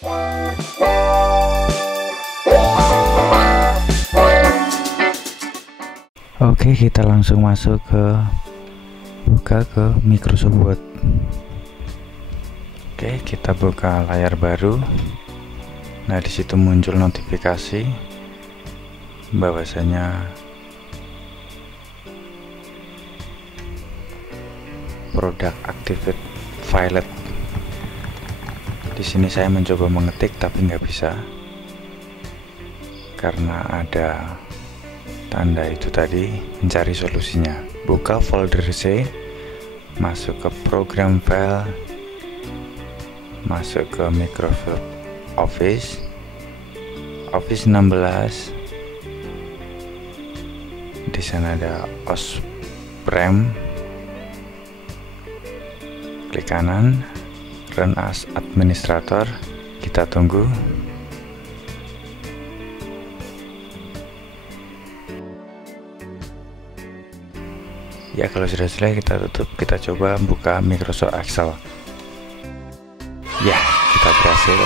Oke, kita langsung masuk buka ke Microsoft Word. Oke, kita buka layar baru. Nah, di situ muncul notifikasi bahwasanya produk activate file. Di sini saya mencoba mengetik tapi nggak bisa karena ada tanda itu tadi. Mencari solusinya, buka folder C, masuk ke program file, masuk ke Microsoft Office 16. Di sana ada Osprey, klik kanan, run as administrator. Kita tunggu. Ya, kalau sudah selesai kita tutup. Kita coba buka Microsoft Excel. Ya, kita berhasil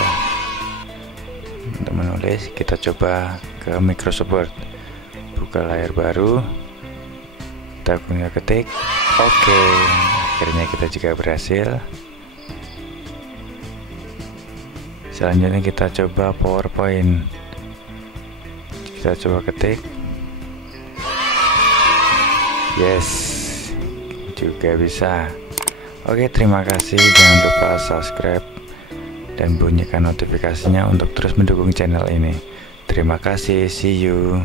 untuk menulis. Kita coba ke Microsoft Word, buka layar baru, kita punya ketik. Oke, akhirnya kita juga berhasil. Selanjutnya kita coba PowerPoint. Kita coba ketik. Yes, juga bisa. Oke, terima kasih. Jangan lupa subscribe dan bunyikan notifikasinya untuk terus mendukung channel ini. Terima kasih, see you.